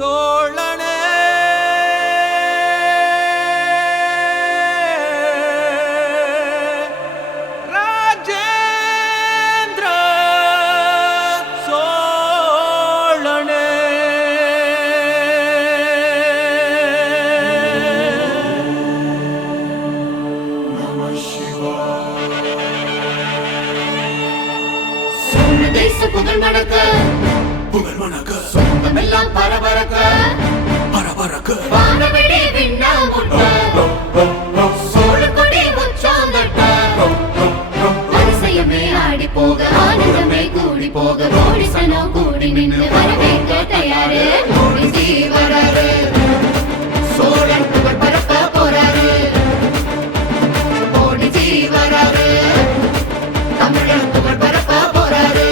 சோழனே ராஜேந்திர சோழனே நம சிவாய. சோழ தேச புகழ் மணக்க சொந்தமெல்லாம் பரபரக்க வானவெடி விண்ணாம் முட்ட சோழ கொடி உச்சாம் தட்ட அதிசயமே ஆடி போக ஆனந்தமே கூடி போக கோடி சனம் கூடி நின்று வரவேற்க தயாரு முடிஞ்சி வராரு சோழன் புகழ் பரப்ப போறாரு முடிஞ்சி வராரு தமிழன் புகழ் பரப்ப போறாரு.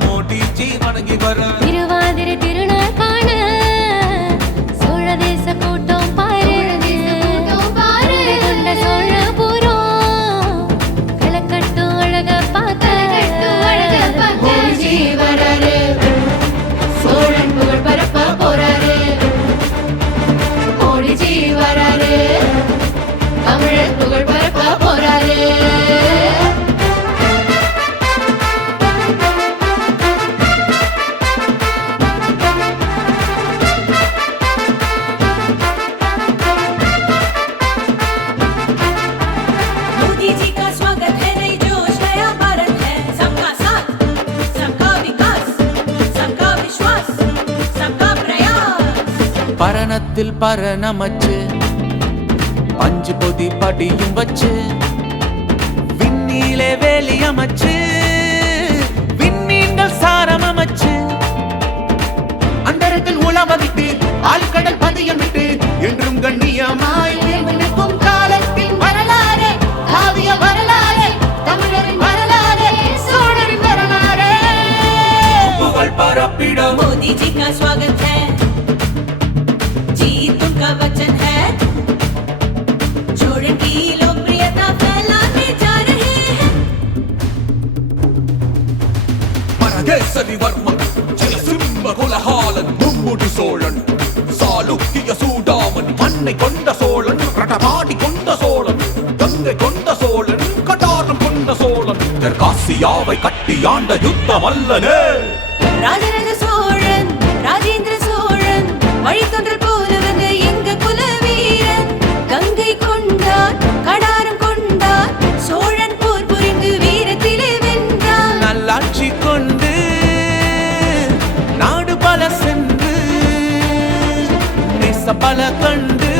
மோடி ஜி வணங்கி வர திருவாதிரை திருநாள் காண சோழ தேச கூட்டம் பாரு கொண்ட சோழபுரம் கலக்கட்டும் அழக பார்க்க மோடி வராரு சோழன் புகழ் பரப்ப போறாரு மோடிஜி வராரு தமிழர் புகழ் பரப்ப போறாரு. பரணத்தில் பரணமச்சு பஞ்சு பொதி படியும் வச்சு விண்ணிலே வேலி அமைச்சு விண்மீன்கள் சாரம் அமைச்சு அந்தரத்தில் உழவதிட்டு ஆழ்கடல் பதியம் விட்டு என்றும் கண்ணியமாய் நிற்கும் காலத்தின் வரலாறு காவிய வரலாறு தமிழரின் வரலாறு சோழரின் வரலாறு புகழ் பரப்பிடம் मोदी जी का स्वागत है जीत उनका वचन है जोड़न की लोकप्रियता फैलाने जा रहे हैं பரதேசரி வர்மன் ஜெயசிம்ம குலஹாலன் மும்முடி சோழன் சாளுக்கிய சூடாமன் மண்ணை கொண்ட சோழன் ரடமாடி கொண்ட சோழன் கங்கை கொண்ட சோழன் கடாரம் கொண்ட சோழன் தெற்காசியாவை கட்டி ஆண்ட யுத்த மல்லனே ராஜராஜ சோழன் ராஜேந்திர சோழன் வழித்தொன்றல் போல வந்து எங்க குல வீரன் கங்கை கொண்டார் கடாரம் கொண்டார் சோழன் போர் புரிந்து வீரத்திலே வென்றார் நல்லாட்சி கொண்டு நாடு பல சென்று நேச பல கண்டு